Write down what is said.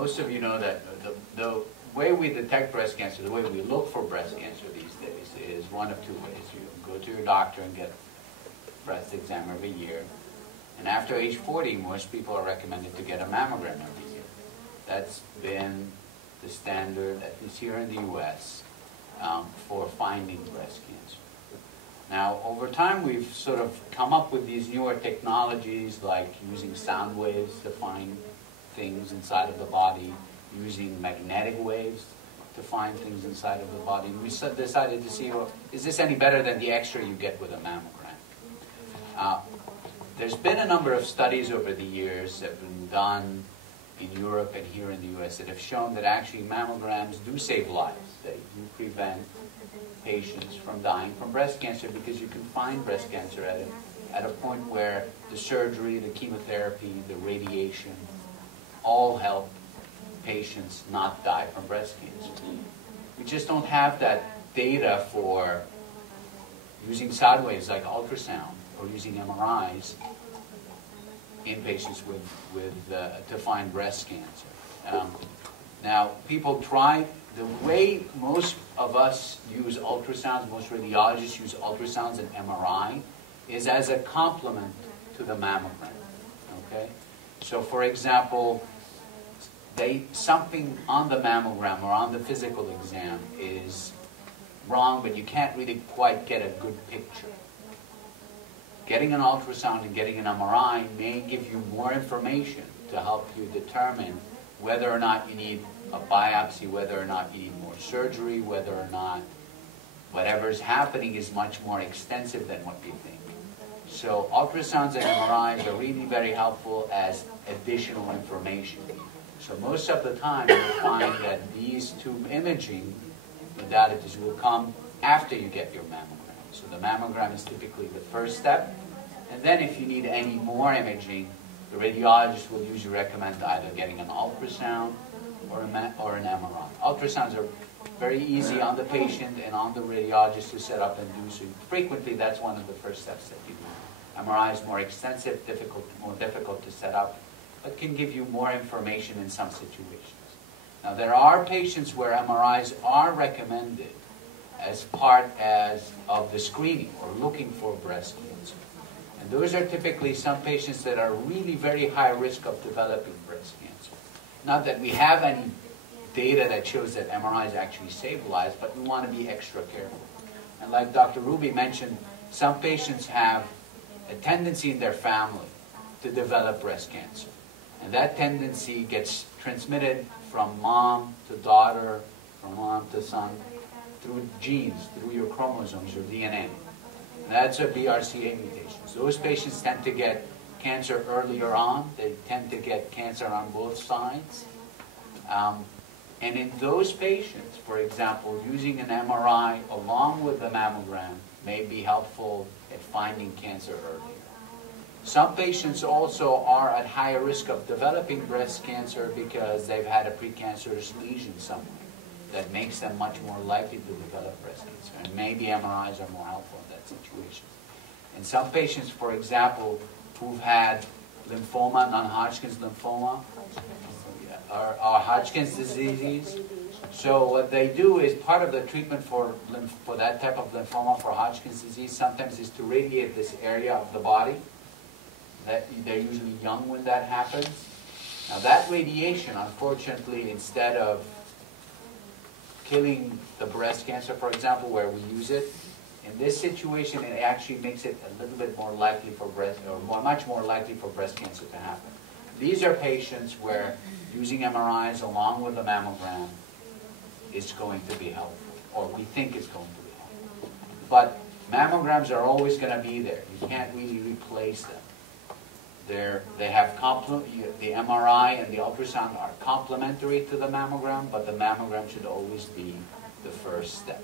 most of you know that the way we detect breast cancer, the way we look for breast cancer these days is one of two ways. You go to your doctor and get a breast exam every year. And after age 40, most people are recommended to get a mammogram every year. That's been the standard, at least here in the U.S., for finding breast cancer. Now, over time, we've sort of come up with these newer technologies like using sound waves to find things inside of the body, using magnetic waves to find things inside of the body. And we decided to see, well, is this any better than the X-ray you get with a mammogram? There's been a number of studies over the years that have been done in Europe and here in the U.S. that have shown that actually mammograms do save lives. They do prevent patients from dying from breast cancer because you can find breast cancer at a point where the surgery, the chemotherapy, the radiation all help patients not die from breast cancer. We just don't have that data for using sound waves like ultrasound or using MRIs in patients to find breast cancer. Now, people try, the way most of us use ultrasounds, most radiologists use ultrasounds and MRI, is as a complement to the mammogram. Okay? So, for example, something on the mammogram or on the physical exam is wrong, but you can't really quite get a good picture. Getting an ultrasound and getting an MRI may give you more information to help you determine whether or not you need a biopsy, whether or not you need more surgery, whether or not whatever's happening is much more extensive than what you think. So ultrasounds and MRIs are really very helpful as additional information. So most of the time you'll find that these two imaging modalities will come after you get your mammogram. So the mammogram is typically the first step. And then if you need any more imaging, the radiologist will usually recommend either getting an ultrasound or an MRI. Ultrasounds are very easy on the patient and on the radiologist to set up and do. So frequently that's one of the first steps that you do. MRI is more extensive, more difficult to set up, but can give you more information in some situations. Now there are patients where MRIs are recommended as part of the screening or looking for breast cancer. And those are typically some patients that are really very high risk of developing breast cancer. Not that we have any data that shows that MRIs actually save lives, but we want to be extra careful. And like Dr. Ruby mentioned, some patients have a tendency in their family to develop breast cancer. And that tendency gets transmitted from mom to daughter, from mom to son, through genes, through your chromosomes, your DNA. And that's a BRCA mutation. So those patients tend to get cancer earlier on. They tend to get cancer on both sides. And in those patients, for example, using an MRI along with the mammogram may be helpful at finding cancer earlier. Some patients also are at higher risk of developing breast cancer because they've had a precancerous lesion somewhere that makes them much more likely to develop breast cancer. And maybe MRIs are more helpful in that situation. And some patients, for example, who've had lymphoma, non-Hodgkin's lymphoma, or Hodgkin's disease. So what they do is part of the treatment for that type of lymphoma, for Hodgkin's disease, sometimes is to radiate this area of the body. They're usually young when that happens. Now that radiation, unfortunately, instead of killing the breast cancer, for example, where we use it, in this situation, it actually makes it a little bit more likely for much more likely for breast cancer to happen. These are patients where using MRIs along with the mammogram is going to be helpful, or we think it's going to be helpful. But mammograms are always going to be there. You can't really replace them. They have the MRI and the ultrasound are complementary to the mammogram, but the mammogram should always be the first step.